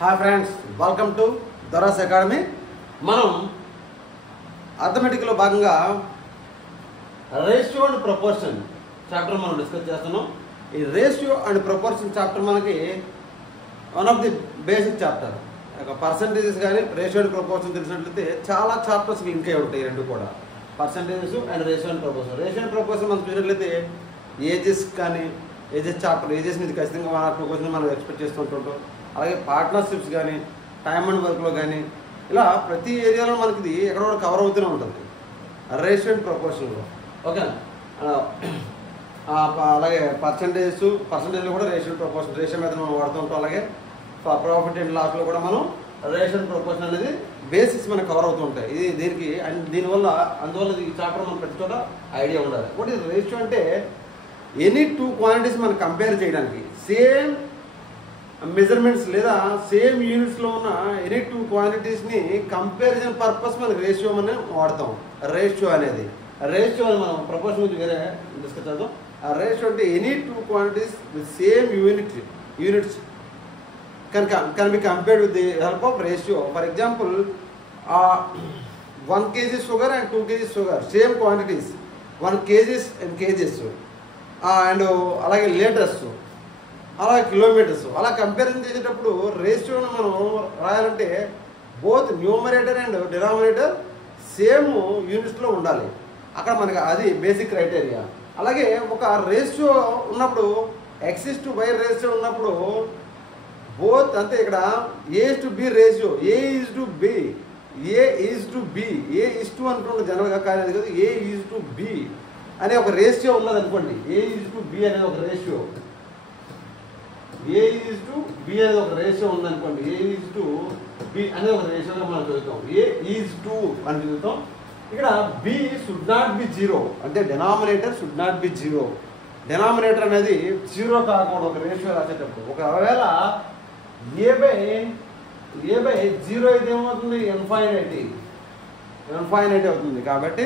Hi friends, welcome to Doras academy. మనం అర్థమెటిక్లో భాగంగా రేషియో అండ్ ప్రపోర్షన్ చాప్టర్ మనం డిస్కస్ చేస్తున్నాం. ఈ రేషియో అండ్ ప్రపోర్షన్ చాప్టర్ మనకి one of the basic chapter. Percentages కానీ రేషియో అండ్ ప్రపోర్షన్ తెలిసినట్లయితే చాలా చాప్టర్స్ లింక్ అయి ఉంటాయి. రెండు కూడా percentages and ratio and proportion. Ratio and proportion మనం చూసినట్లయితే ఏజెస్ కానీ ఏజెస్ చాప్టర్, ఏజెస్ మీద ఖచ్చితంగా 1 or 2 క్వశ్చన్ మనం ఎక్స్పెక్ట్ చేస్తుంటుంటాం. అలాగే పార్ట్నర్షిప్స్ కానీ టైమ్ అండ్ వర్క్లో కానీ ఇలా ప్రతి ఏరియాలో మనకి ఇది ఎక్కడో కవర్ అవుతూనే ఉంటుంది రేషియో అండ్ ప్రపోర్షన్లో. ఓకే, అలాగే పర్సంటేజ్లో కూడా రేషియో అండ్ ప్రపోర్షన్, రేషియో మీద మనం వాడుతూ ఉంటాం. అలాగే ప్రాఫిట్ అండ్ లాస్లో కూడా మనం రేషియో అండ్ ప్రపోర్షన్ అనేది బేసిక్స్ మనకు కవర్ అవుతూ ఉంటాయి. ఇది దీనికి అందువల్ల ఈ చాప్టర్ మనం ప్రతి చోట ఐడియా ఉండాలి. వాట్ ఈజ్ రేషియో అంటే ఎనీ 2 క్వాంటిటీస్ మనం కంపేర్ చేయడానికి, సేమ్ మెజర్మెంట్స్ లేదా సేమ్ యూనిట్స్లో ఉన్న ఎనీ 2 క్వాంటిటీస్ని కంపారిజన్ పర్పస్ మనకి రేషియో మనం వాడతాం. రేషియో అనేది మనం ప్రపోర్షన్ గురించి వేరే డిస్కస్ చేద్దాం. ఆ రేషియో అంటే any 2 quantities with same units can be compared with the help of ratio. For example, 1 kg sugar and 2 kg sugar, same quantities, 1 kg and kgs, and అలాగే లీటర్స్, అలాగే kilometres, అలా comparison చేసేటప్పుడు రేషియోను మనం రాయాలంటే both numerator and denominator same యూనిట్స్లో ఉండాలి. అక్కడ మనకి అది బేసిక్ క్రైటీరియా. అలాగే ఒక రేషియో ఉన్నప్పుడు x/y రేషియో ఉన్నప్పుడు బోత్ అంటే ఇక్కడ A/B రేషియో, A/B అనుకుంటే జనరల్గా కానీ అది కాదు, A/B అనే ఒక రేషియో ఉన్నది అనుకోండి. A/B అనేది ఒక రేషియో, A/B అనేది ఒక రేషియో ఉందనుకోండి. A/B అనేది ఒక రేషియోగా మనం చదువుతాం. A/2 అని చదువుతాం. ఇక్కడ B షుడ్ నాట్ బి 0, అంటే denominator should not be 0. Denominator అనేది 0 కాకూడదు ఒక రేషియో రాసేటప్పుడు. ఒకవేళ A బై 0 అయితే ఏమవుతుంది? ఇన్ఫైనైటీ అవుతుంది. కాబట్టి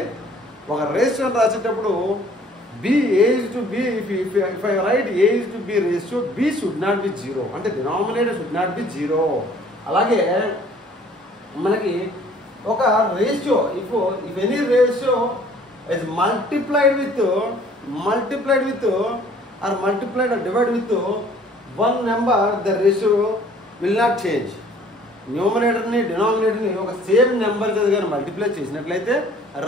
ఒక రేషియో రాసేటప్పుడు B/A/B, if I write A/B ratio, B should not be 0, అంటే డినామినేటర్ షుడ్ నాట్ బి 0. అలాగే మనకి ఒక ratio if any ratio is multiplied or divided with one number, the ratio will not change. న్యూమరేటర్ని డినామినేటర్ని ఒక same number చదివి కానీ multiply చేసినట్లయితే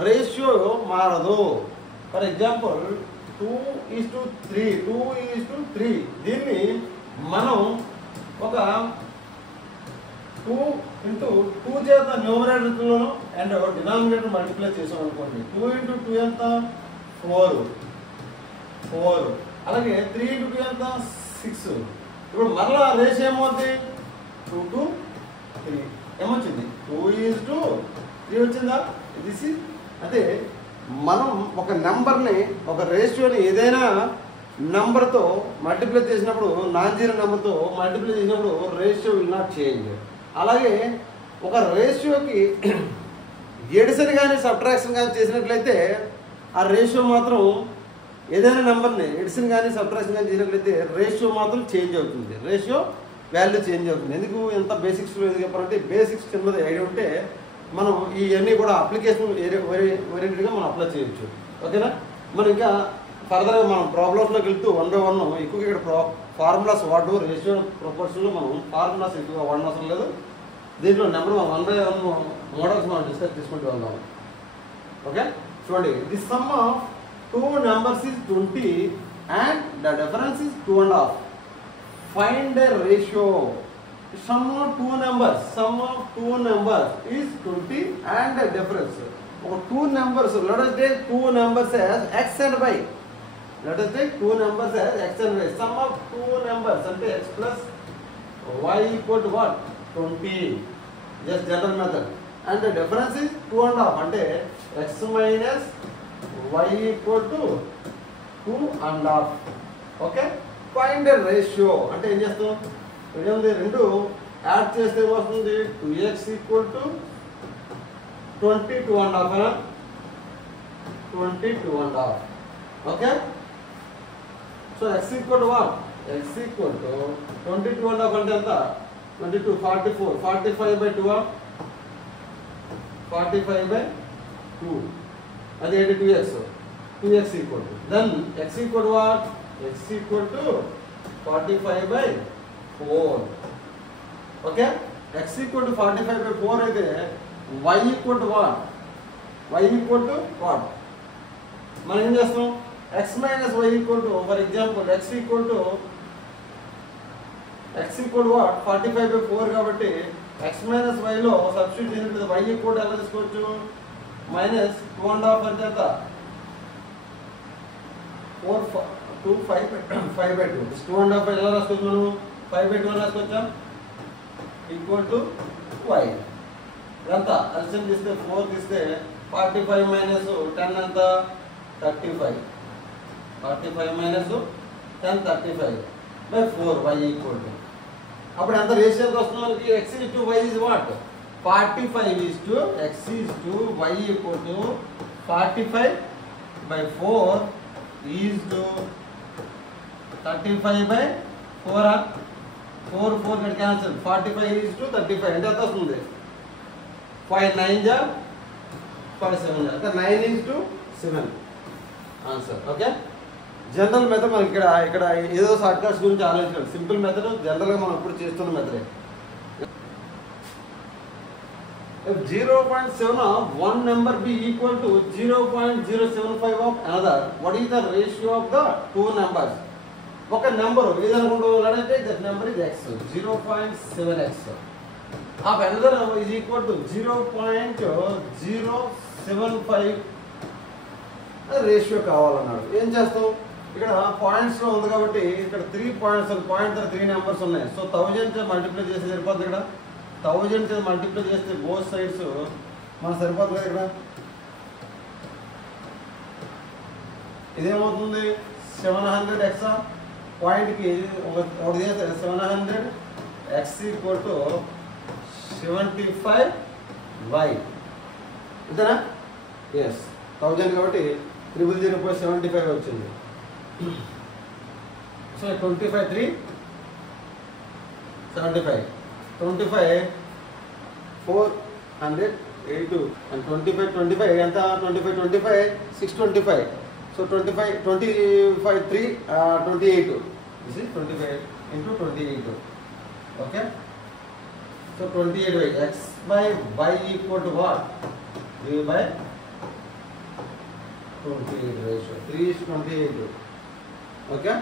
ratio మారదు. For example 2:3, దీన్ని మనం ఒక 2 చేత న్యూమరేటర్లో అండ్ డినామినేటర్ మల్టిప్లై చేసాం అనుకోండి. 2 × 2 ఎంత? 4. అలాగే 3 × 2 ఎంత? 6. ఇప్పుడు మరలా రేషియో ఏమవుతుంది? 2 to 3 ఏమొచ్చింది? 2:3 వచ్చిందా? ఇది అంటే మనం ఒక నెంబర్ని, ఒక రేషియోని ఏదైనా నెంబర్తో మల్టిప్లై చేసినప్పుడు, నాన్ జీరో నెంబర్తో మల్టిప్లై చేసినప్పుడు రేషియో విల్ నాట్ చేంజ్. అలాగే ఒక రేషియోకి ఎడిషన్ కానీ సబ్ట్రాక్షన్ కానీ చేసినట్లయితే ఆ రేషియో మాత్రం, ఏదైనా నెంబర్ని ఎడిషన్ కానీ సబ్ట్రాక్షన్ కానీ చేసినట్లయితే రేషియో మాత్రం చేంజ్ అవుతుంది. రేషియో వాల్యూ చేంజ్ అవుతుంది. ఎందుకు ఎంత బేసిక్స్లో ఎందుకు చెప్పాలంటే, బేసిక్స్ చిన్నది ఐడియా ఉంటే మనం ఇవన్నీ కూడా అప్లికేషన్ ఓరియంటెడ్గా మనం అప్లై చేయొచ్చు. ఓకేనా? మనం ఇంకా ఫర్దర్గా మనం ప్రాబ్లమ్స్లోకి వెళ్తూ 1 by 1 ఎక్కువగా ఇక్కడ ఫార్ములాస్ వాడు రేషియో ప్రపోర్షన్లో మనం ఫార్ములాస్ ఎక్కువగా వాడడం అవసరం లేదు. దీంట్లో నెంబర్ 1 by 1 మోడల్స్ మనం డిస్కస్ చేసుకుంటూ వెళ్దాం. ఓకే, చూడండి. The some of 2 numbers is 20 and the difference is 2.5. Find the ratio. Sum of 2 numbers is 20 and the difference. 2 numbers, let us take 2 numbers as x and y. Sum of 2 numbers అంటే x plus y equal to what? 20. Just general method. And the difference is 2.5, అంటే x minus y equal to 2.5. Okay, find the ratio అంటే ఏం చేస్తాం? రెండు add చేస్తే ఏమవుతుంది? 2x equal to 22.5. 22.5. Okay, so x equal to what? X equal to 22.5 అంటే ఎంత? 22, 44, 45 by 2, 45 by 2, అది 2x, 2x equal to, then x equal to what? X equal to 45 by 4, okay? X equal to 45 by 4 అయితే y equal to what? Y equal to what? మనం ఏం చేస్తాం? x minus y equal to, for example, x equal to what? 45 by 4 కాబట్టి x minus y లో substitute చేసినట్టు y equal to ఎలా తీసుకోవచ్చు? minus 2.5 అంటే ఎంత? 5 by 2. 2.5 ఎలా రాసుకోవచ్చు మనం? 5 by 2 రాసుకోవచ్చా? Equal to y. ఎంత? అల్సియం తీస్తే 4 తీస్తే 45 minus 10 ఎంత? 35. 45 minus 10, 35 by 4 y equal to. అప్పుడు ఎంత రేషియో వస్తుంది మనకి? x is to y is what? 45 is to x is to y equal to 45 by 4 is to 35 by 4. 4 get cancelled. 45 is to 35 అంటే ఎంత వస్తుంది? 5 9 జా 5 7 జా అంటే 9 is to 7 answer. Okay, general method మనకి ఇక్కడ ఏదో షార్ట్ కట్స్ గురించి ఆలోచించాలి. సింపుల్ మెథడ్ జనరల్గా మనం ఇప్పుడు చేస్తున్న మెథడే. If 0.7 of one number be equal to 0.075 of another, what is the ratio of the two numbers? ఒక number ఏదనుకుంటే that number is x, 0.7x of another is equal to 0.075 ratio కావాలన్నాడు. ఏం చేస్తాం? ఇక్కడ పాయింట్స్లో ఉంది కాబట్టి ఇక్కడ 3 పాయింట్స్, పాయింట్ 3 నెంబర్స్ ఉన్నాయి. సో 1000 మల్టిప్లై చేసి సరిపోతుంది. ఇక్కడ 1000 మల్టిప్లై చేస్తే బోత్ సైడ్స్ మనకు సరిపోతుంది కదా. ఇక్కడ ఇదేమవుతుంది? 700x పాయింట్కి ఒకటి చేస్తే 700x ఈక్వల్ టు 75y అంతేనా? ఎస్, 1000 కాబట్టి 000.75 వచ్చింది. సో 25 3 75, 25 482 and 25 ఎంత? 25 625. So 25 3 28. This is 25 into 28. Okay, so 28y, x by y equal to what? 3 by 28 ratio. 3 is 28. Okay,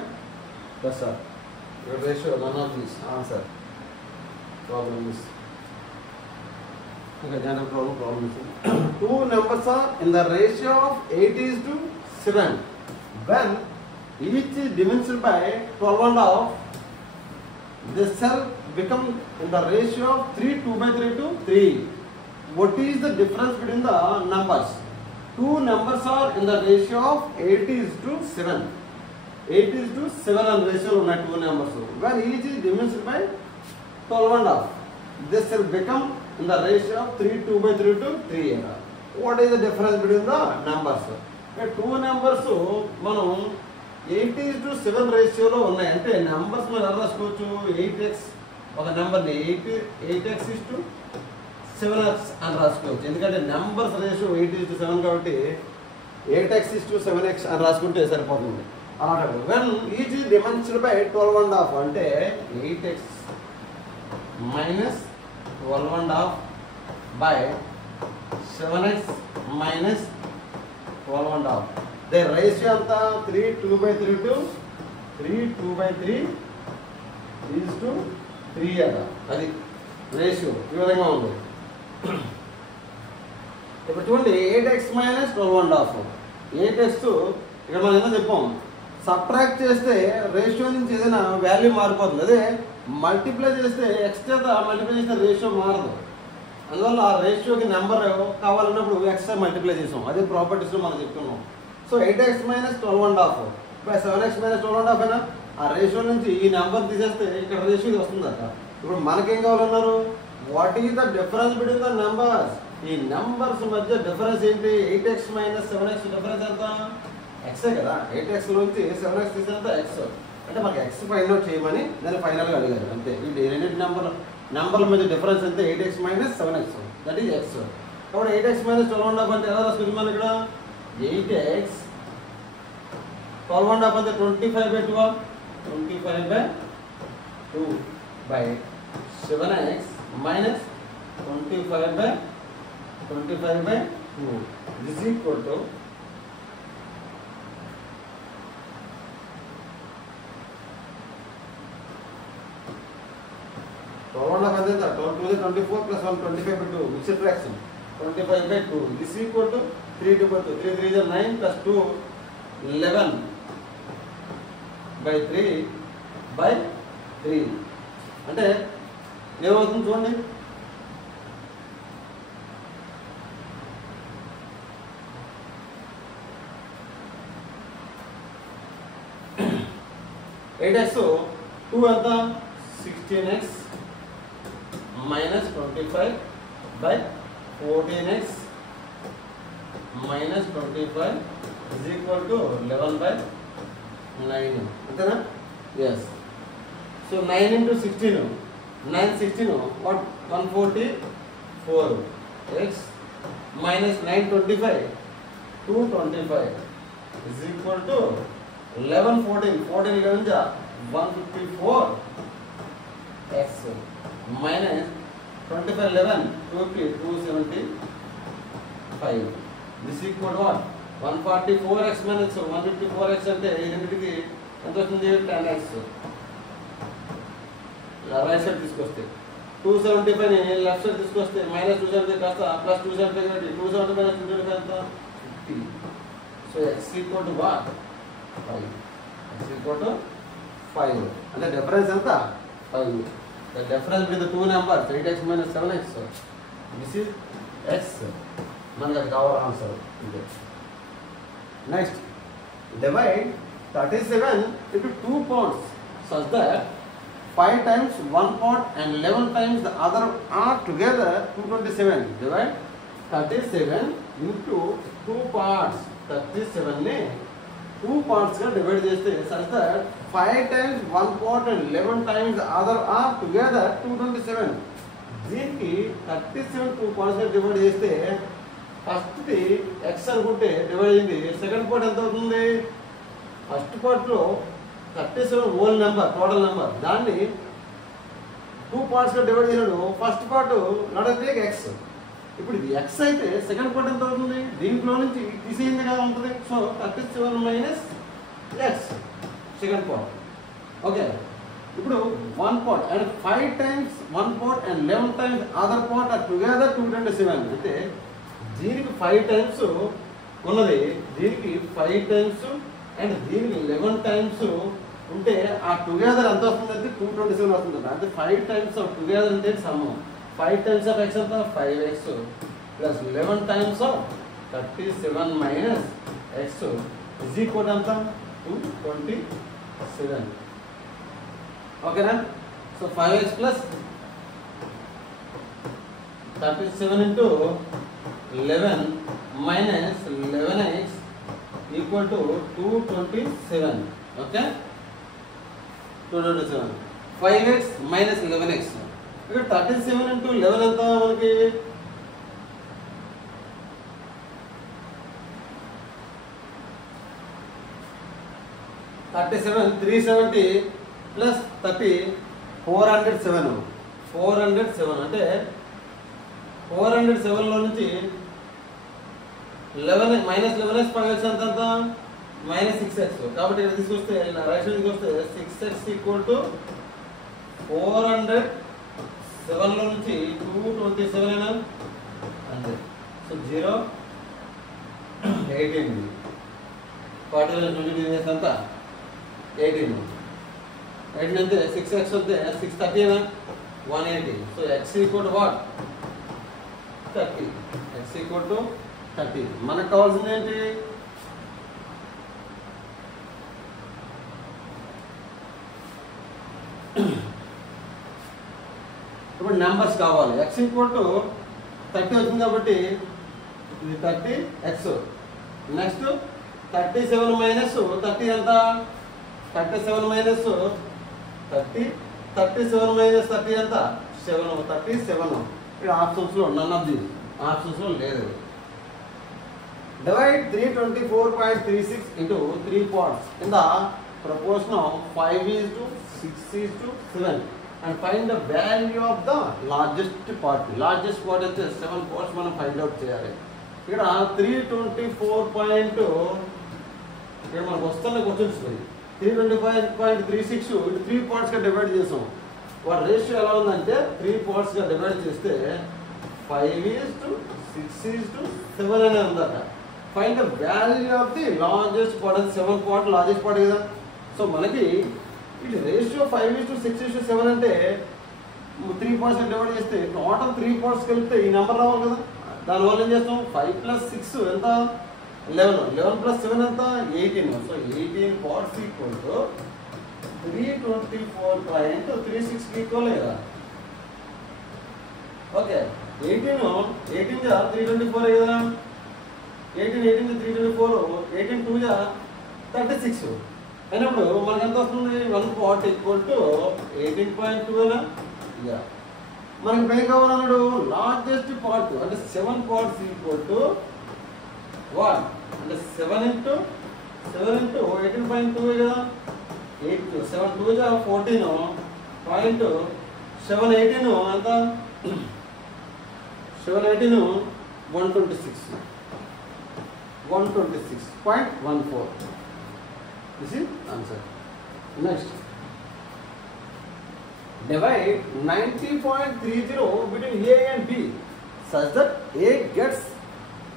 that's all. Your ratio, none of these. Answer. Problem is okay. General problem is two numbers are in the ratio of 8:7 when each is diminished by 12.5. They shall become in the ratio of 3 2/3 to 3. What is the difference between the numbers? Two numbers are in the ratio of 8:7. 8:7 and ratio of two numbers. When each is diminished by 12.5. This will become in the ratio of 3 2/3 to 3. What is the difference between the numbers? Two numbers మనం 8:7 రేషియోలో ఉన్నాయి అంటే numbers మనం ఎలా రాసుకోవచ్చు? 8x ఒక నెంబర్ని 8x is to 7x అని రాసుకోవచ్చు. ఎందుకంటే నెంబర్స్ రేషియో 8:7 కాబట్టి 8x is to 7x అని రాసుకుంటే సరిపోతుంది. అలాగే when each is dimensioned by 12.5 అంటే 8x minus 12.5 by 7x minus 12.5. The ratio అంతా 3 2/3 to 3 2/3 is to 3 అట. అది రేషియో ఈ విధంగా ఉంది. ఇప్పుడు చూడండి 8x minus 12.5. 8x ఇక్కడ మనం ఏదో చెప్పాం, సబ్ట్రాక్ట్ చేస్తే రేషియో నుంచి ఏదైనా వాల్యూ మారిపోతుంది. అదే మల్టిప్లై చేస్తే ఎక్స్ చేత మల్టిప్లై చేస్తే రేషియో మారదు. అందువల్ల ఆ రేషియోకి నెంబర్ కావాలన్నప్పుడు ఎక్స్ మల్టిప్లై చేసాం. అదే ప్రాపర్టీస్లో మనం చెప్తున్నాం. So 8x minus 12.5 by 7x minus 12.5 అయినా ఆ రేషియో నుంచి ఈ నెంబర్ తీసేస్తే ఇక్కడ రేషియో వస్తుందట. ఇప్పుడు మనకేం కావాలన్నారు? What is the difference between the numbers? ఈ నెంబర్స్ మధ్య డిఫరెన్స్ ఏంటి? 8x minus 7x డిఫరెన్స్ ఎంత? ఎక్సే కదా. 8x నుంచి 7x తీసేంత ఎక్స్ అంటే మనకి ఎక్స్ ఫైండ్ అవుట్ చేయమని దాన్ని ఫైనల్గా అడిగారు. అంతే. ఈ రెండింటి నెంబర్ నెంబర్ల మధ్య డిఫరెన్స్ ఎంత 8x minus 7x that is x. కాబట్టి 8x మైనస్ 12 అంటే ఎలా రాసుకుంటాం మనం ఇక్కడ 8x 12 అంటే 25/12 25/2 by 7x minus 25/2 this is equal to 12 అంటే 12 24 plus 1 25/2 mixed fraction 25/2 this is equal to 3 to 2 3 3 is 9 plus 2 11/3 అంటే ఏమవుతుంది చూడండి. ఎయిట్ ఎక్స్ 2 ఎంత 16x minus 25/14x minus 25 is equal to 11/9 అంతేనా? Yes. So 9 into 16 9 16 what 144x minus 9 25 225 is equal to 11 14 14 11 ja 154x minus 25 11 275 this is equal to what 144x minus 154x అంటే ఈ రెండిటికి ఎంత వస్తుంది 10x. రైట్ సైడ్ తీసుకొస్తే 275 ని left side తీసుకొస్తే minus 275 కాస్త ప్లస్ 275 కాబట్టి 275 మైనస్ 275 ఎంత 50. So x equal to what 5 x equal to 5 అంటే డిఫరెన్స్ ఎంత 5. The difference between the two numbers 8x minus 7x this is x మనకి our answer. Next divide 37 into 2 parts such that 5 times one part and 11 times the other are together 227. Divide 37 into 2 parts 37 ని 2 parts గా divide చేస్తే such that 5 times one part and 11 times the other are together 227. దీనికి 37 2 parts గా divide చేస్తే first the x అనుకుంటే divide అయింది. Second part ఎంత అవుతుంది? ఫస్ట్ పార్ట్ లో 37 హోల్ నెంబర్ టోటల్ నెంబర్ దాన్ని 2 parts గా డివైడ్ చేసాడు. ఫస్ట్ పార్ట్ నడతే x. ఇప్పుడు ఇది x అయితే సెకండ్ పార్ట్ ఎంత అవుతుంది? దీంట్లో నుంచి తీసేయింది కదా ఉంటుంది. So 37 minus x second part. Okay, ఇప్పుడు 1 part and 5 times 1 part and 11 times other part or together 227. అంటే దీనికి 5 times ఉన్నది, దీనికి 5 times అండ్ దీనికి 11 times ఉంటే ఆ టుగెదర్ ఎంత వస్తుంది అంటే 227 వస్తుంది. అంటే 5 times ఆఫ్ టుగెదర్ అంటే సమ్ 5 times ఆఫ్ x ఎంత 5x plus 11 times of 37 minus x is equal ఎంత 227. ఓకేనా? So 5x plus 37 into 11 minus 11x equal to 227. Okay, 227. 5x minus 11x. ఇక్కడ 37 into 11 ఎంత మనకి 37 370 plus 30 407. 407 అంటే 407 లో నుంచి 11 minus 11x 5x ఎంత ఎంత minus 6x. కాబట్టి ఇక్కడ తీసుకొస్తే రైట్ సైడ్ తీసుకొస్తే 6x equal to 407 లో నుంచి 227 అయినా అంతే. సో 0 18 40 ఎంత 18 అంటే 6x అంటే 630 అయినా 180. So x equal to what 30. x equal to 30. మనకు కావాల్సింది ఏంటి? ఇప్పుడు నెంబర్స్ కావాలి. x ఈక్వల్ టు 30 వచ్చింది కాబట్టి ఇది 30x. నెక్స్ట్ 37 మైనస్ 30 ఎంత 37 మైనస్ 30 37 మైనస్ 30 ఎంత 7 37 ఇక్కడ ఆప్షన్స్లో నన్ ఆఫ్ దీస్ ఆప్షన్స్లో లేదు. Divide 324.36 into 3 parts in the proportion of 5:6:7 and find the value of the largest part. Largest part అయితే 7 parts మనం ఫైండ్ అవుట్ చేయాలి. ఇక్కడ 324. ఇక్కడ మనకు వస్తున్న క్వశ్చన్స్ 325.36 ఇటు 3 పార్ట్స్గా డివైడ్ చేసాం. వాటి రేషియో ఎలా ఉందంటే 3 పార్ట్స్గా డివైడ్ చేస్తే 5:6:7 అనేది ఉందట. Find the value of the largest part. అది 7 పార్ట్ లార్జెస్ట్ పార్ట్ కదా. సో మనకి ఇది రేషియో 5:6:7 అంటే 3 పార్ట్స్ డివైడ్ చేస్తే టోటల్ 3 పార్ట్స్ కలిపితే ఈ నెంబర్ రావాలి కదా. దానివల్ల ఏం చేస్తాం 5 + 6 ఎంత 11 11 + 7 ఎంత 18. So 18 parts equal to 324.36 equal కదా. ఓకే 18 జా 324 కదా. 18 324 18 2 జా 36 అయినప్పుడు మనకి ఎంత వస్తుంది 1 పార్ట్ ఈక్వల్ టు 18.2 అయినా ఇక మనకి పైన కావాలన్నాడు లార్జెస్ట్ పార్ట్ అంటే 7 పార్ట్స్ ఈక్వల్ టు 1 అంటే 7 into 18.2 కదా. 7 2 జా 14.7 18 ఎంత 7 18 126.14. This is answer. Next, divide 90.30 between A and B such that A gets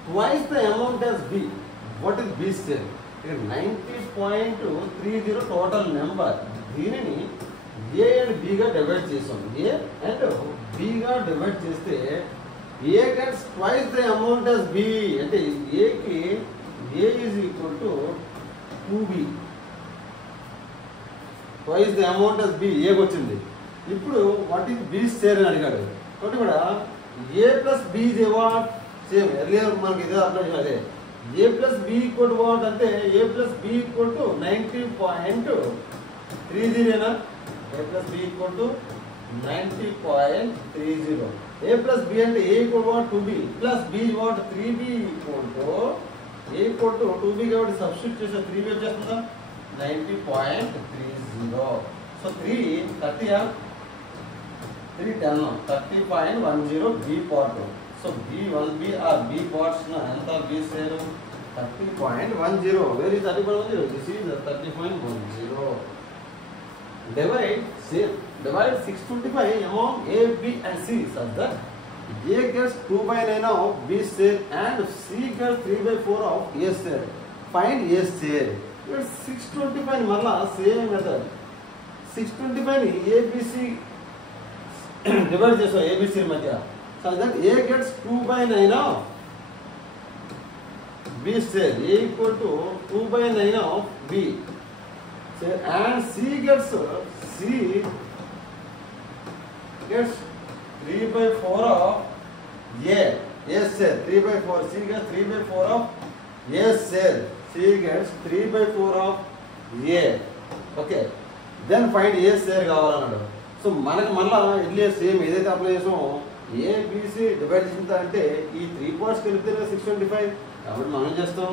twice the amount as B. What is B's share? 90.30 total number. దీనిని A and B గా divide చేసాం. A and B గా divide చేస్తే A gets twice the amount as B. అంటే A కి A is equal to 2B. Twice the amount as B. A వచ్చింది. ఇప్పుడు what is B share అని అడిగాడు. కాబట్టి కూడా A + B is what? Same earlier మనకి ఇదే అప్లై చేయాలి. A + B equal to what అంటే A + B ఈక్వల్ టు 90.30 ఏనా. A + B equal to 90.30. A + B అంటే A equal what 2B plus B what 3B equal to A equal to 2B కాబట్టి substitute చేస్తే 3B వచ్చేస్తుందా 90.30. So 3 30 3 10 30.10 B part. So B1B or B parts ఎంత B share 30.10. Where is 30.10? This is 30.10. Divide 625 among A, B and C such that A gets 2/9 of B share and C gets 3/4 of A share. Find A share. Here 625 marla same method. 625 ni ABC divide చేసాం ABC మధ్య such that A gets 2/9 of B share. A equal to 2/9 of B share and C gets 3/4 of A. A share 3/4. C gets 3/4 of A share. C gets 3/4 of A. Okay. Then find A share కావాలన్నాడు. So మనకి మళ్ళా ఇల్లే same ఏదైతే apply చేసామో ABC divide చేసిన అంటే ఈ 3 parts కలిపితే 625. కాబట్టి మనం ఏం చేస్తాం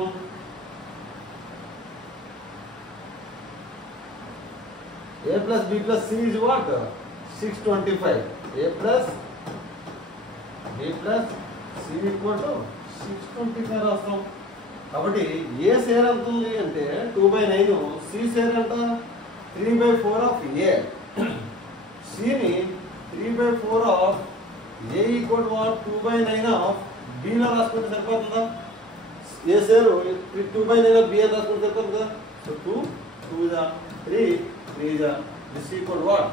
A plus B plus C is what? 625. A plus B plus C equal to 625 రాస్తాం. కాబట్టి A షేర్ ఎంత ఉంది అంటే 2/9. C షేర్ ఎంత 3/4 of A. C ని 3/4 of A equal to what? 2/9 of B లో రాసుకుంటే సరిపోతుందా? A షేర్ 2/9 of B అని రాసుకుంటే సరిపోతుందా? So 2 2 is 3 3 is this equal to what?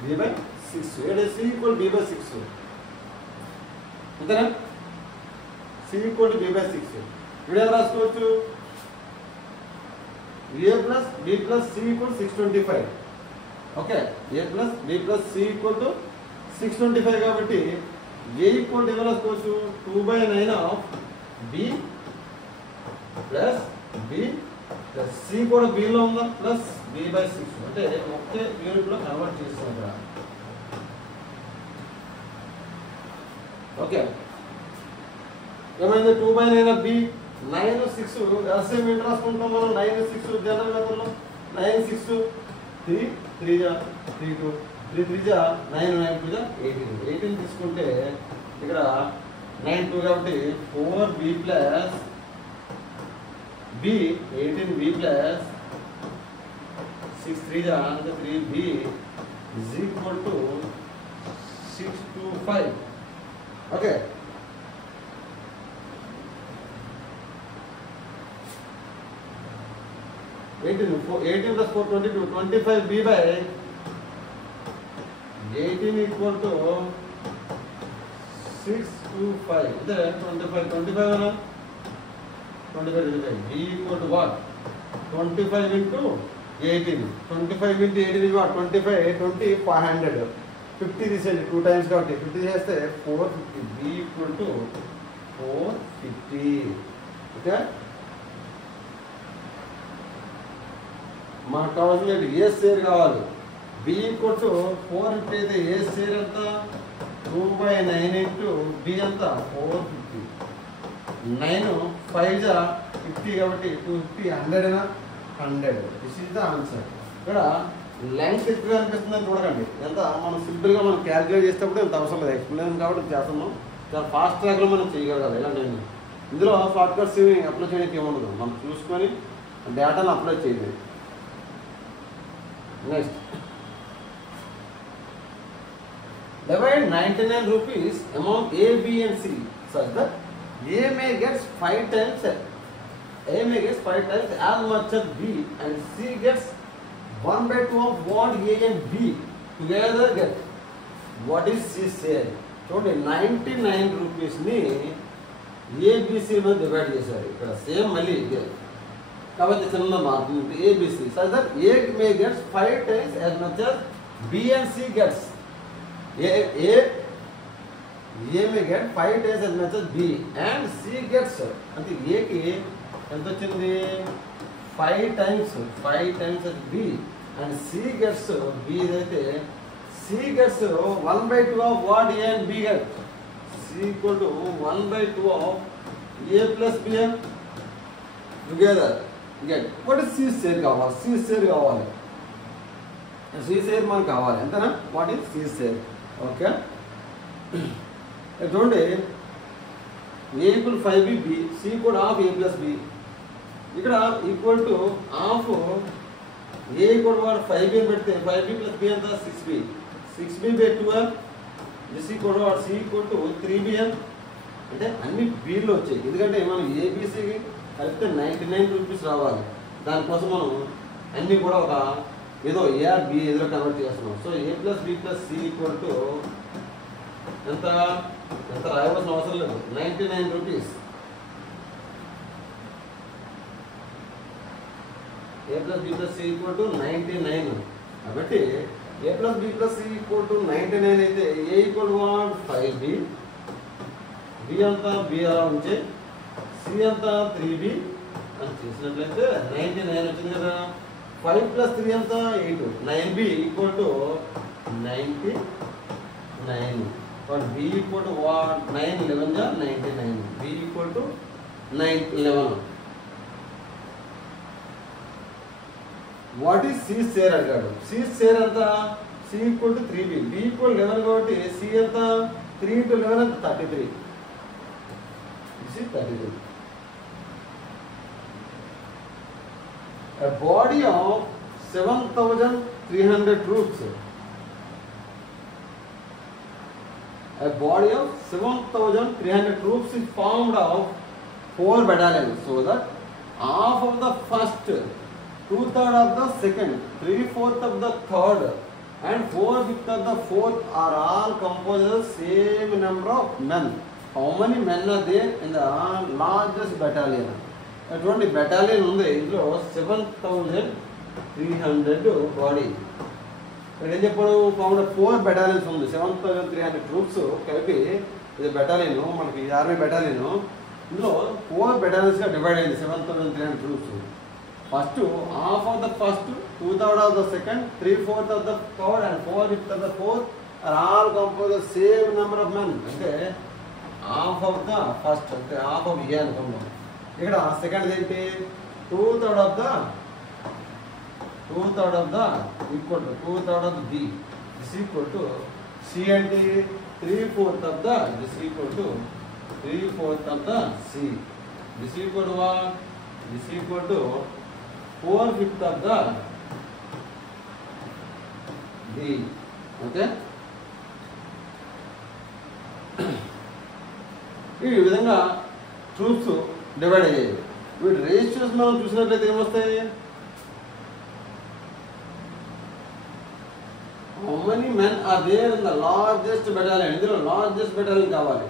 B/6. Where is C equal to B/6? అంతేనా? C equal to B/6. ఇప్పుడు ఎలా రాసుకోవచ్చు? A plus B plus C equal to 625. Okay A plus B plus C equal to 625 కాబట్టి A equal to ఎలా రాసుకోవచ్చు? 2/9 of B plus B plus C కూడా B లో ఉందా ప్లస్ B B/6 అంటే ఒకే యూనిట్లో కన్వర్ట్ చేస్తాం ఇక్కడ. ఓకే, ఏమైంది 2/9 ఆఫ్ B 9 6 ఎల్సిఎం ఏంటి రాసుకుంటాం మనం 9 6 జనరల్ మెథడ్లో 9 6 3 3 జా 3 2 3 3 జా 9 9 2 జా 18 18 తీసుకుంటే ఇక్కడ 9 2 కాబట్టి 4B plus B 18B plus 6 3 జా అంటే 3B is equal to 625. Okay, $18 plus 4 22 25B by 18 equal to 625. इधर 25 ना 25 B equal to what 25 into 18 25 into 18 is what 25 20 500 50 this is 2 times కాబట్టి 50 చేస్తే 450 B equal to 450. ఓకే, మనకు కావాల్సిన ఏ షేర్ కావాలి B equal to 450 అయితే ఏ షేర్ ఎంత 2/9 ఇంటూ B ఎంత 450 9 5 జా 50 కాబట్టి 250 100 100. This is the answer. ఇక్కడ లెంగ్త్ ఎక్కువ అనిపిస్తుందని చూడకండి, ఎంత మనం సింపుల్గా మనం క్యాల్కులేట్ చేసేటప్పుడు ఎంత అవసరం లేదు, ఎక్స్ప్లెయిన్ కాబట్టి చేస్తున్నాం. చాలా ఫాస్ట్ ట్రాక్లో మనం చేయగలగాలి. ఇలా నేను ఇందులో షార్ట్ కట్స్ అప్లై చేయడానికి ఏముండదు, మనం చూసుకొని డేటాను అప్లై చేయాలి. Next, divide 99 rupees among A, B and C such that A may gets 5 times as much as B and C gets 1/2 of what A and B together get. What is C share? చూడండి 99 rupees ని ABC లో divide చేశారు. ఇక్కడ same మళ్ళీ ఇదే కాబట్టి చిన్న మార్పు ABC such that A may gets 5 times as much as B and C gets. A may get 5 times as much as B and C gets అంటే A కి ఎంత వచ్చింది 5 times as B and C gets B అయితే C gets 1/2 of what A and B get. C equal to 1/2 of A plus B together get. What is C share కావాలి? C share కావాలి. C share మనకు కావాలి ఎంతనా? What is C share? Okay, చూడండి A equal 5B B, C equal half A plus B. ఇక్కడ equal to half A equal to 5B అని పెడితే 5B plus B ఎంత 6B 6B by 12 this equal to C equal to 3B అంటే అన్ని Bలో వచ్చాయి. ఎందుకంటే మనం ABCకి కలిపితే 99 రూపీస్ రావాలి. దానికోసం మనం అన్నీ కూడా ఒక ఏదో AR B ఏదో కన్వర్ట్ చేస్తున్నాం. So A plus B plus C equal to ఎంత రాయవలసిన అవసరం లేదు 99 rupees. A plus B plus C equal to 99. కాబట్టి A plus B plus C equal to 99 అయితే A equal to 5B, B అంతా B అలా ఉంచే, C అంతా 3B అని చేసినట్లయితే 99 వచ్చింది కదా. 5 plus 3 అంతా 8 9B equal to 99. But B equal to what 9 11 ja 99. B equal to 9 11. What is C share అడిగాడు. C share ఎంత C equal to 3B, B equal 11 కాబట్టి C ఎంత 3 into 11 ఎంత 33. This is 33. A body of 7,300 troops. A body of 7,300 troops is formed of 4 battalions, so that half of the first, 2/3 of the second, 3/4 of the third, and 4/5 of the fourth are all composed of the same number of men. How many men are there in the largest battalion? అటువంటి battalion ఉంది. ఇందులో 7,300 body. ఇక్కడ ఏం చెప్పాడు, కావున 4 battalions ఉంది. 7,300 troops కలిపి ఇది బెటాలియన్, మనకి ఆర్మీ బెటాలియన్. ఇందులో 4 బెటాలియన్స్గా డివైడ్ అయింది 7,300 troops. First, half of the first, 2/3 of the second, 3/4 of the third, and 4/5 of the fourth are all composed of the same number of men. Okay, half of the first, okay, half of A అనుకుందాం. ఇక్కడ second ఏంటి 2/3 of the equal to 2/3 of the B is equal to C అంటే 3/4 of the is equal to 3/4 of the C. This equal to what? This equal to 4/5 of the B. Okay? ఈ విధంగా troops divide అయ్యాయి. వీటి ratios మనం చూసినట్లయితే ఏమొస్తాయి? How many men are there in the largest battalion? ఇందులో largest battalion కావాలి.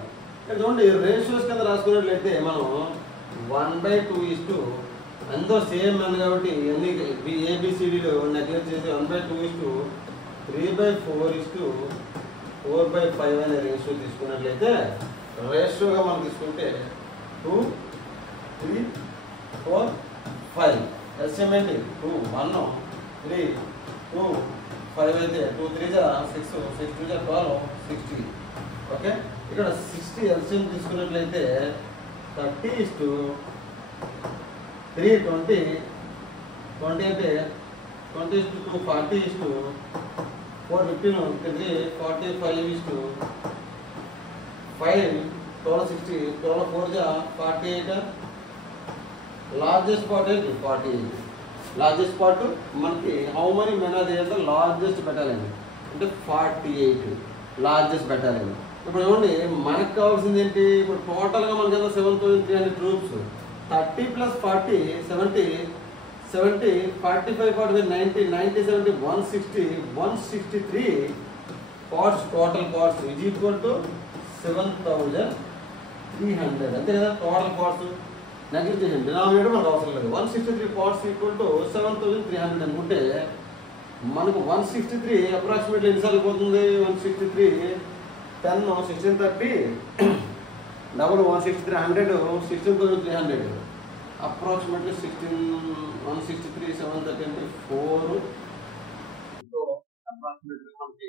చూడండి రేషియోస్ కింద రాసుకున్నట్లయితే మనం 1/2 అందరూ సేమ్ మెన్ కాబట్టి అన్ని ఏబిసిడీలు నెగ్లెక్ట్ చేసి 1/2 3/4 4/5 అనే రేషియో తీసుకున్నట్లయితే రేషియోగా మనం తీసుకుంటే 2 3 4 5 ఎల్సిఎం ఏంటి 2 1 3 2 5 అయితే 2 3 6 6 2 12 60. ఓకే, ఇక్కడ 60 ఎల్సిఎం తీసుకున్నట్లయితే 30:3 20 అంటే 20:2 40:4 15 3 45:5 12 60 12 4 48. లార్జెస్ట్ పార్ట్ ఏంటి 48. లార్జెస్ట్ పార్ట్ మనకి how many men are there the largest battalion అంటే 48 లార్జెస్ట్ బెటాలియన్. ఇప్పుడు ఏమండి మనకు కావాల్సింది ఏంటి? ఇప్పుడు టోటల్గా మనకి ఏదో 7,300 troops 30 + 40 70 70 45 45 90 90 70 160 163 parts total parts is equal to 7,300 అంతే కదా టోటల్ పార్ట్స్. నెగ్లెక్ట్ చేయండి, డినామినేటర్ మనకు అవసరం లేదు. 163 పార్ట్స్ ఈక్వల్ టు 7,300 అనుకుంటే మనకు 163 అప్రాక్సిమేట్లీ ఎన్నిసార్లు పోతుంది? 163 10 16 30 డబుల్ 163 100 16,300 అప్రాక్సిమేట్లీ 163 730 అంటే 4. సో అప్రాక్సిమేట్లీ మనకి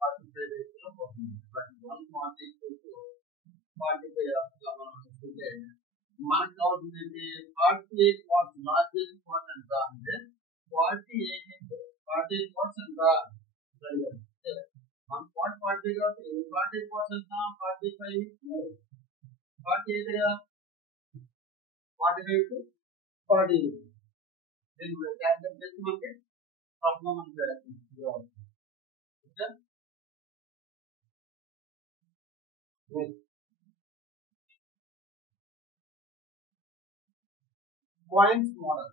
45 డేస్లో పోతుంది. బట్ 140 45 అట్లా మనం చూసుకుంటే మనకు కావాల్సింది 48 వాట్స్. లార్జెస్ట్ వాట్ ఎంత అంటే 48 వాట్స్ ఎంత మన వాట్ 40 కాబట్టి 48 వాట్స్ ఎంత 45 48 కదా 45 టు 48 దీన్ని క్యాల్కులేట్ చేసి మనకి పర్ఫార్మెన్స్ ఓకే. Points model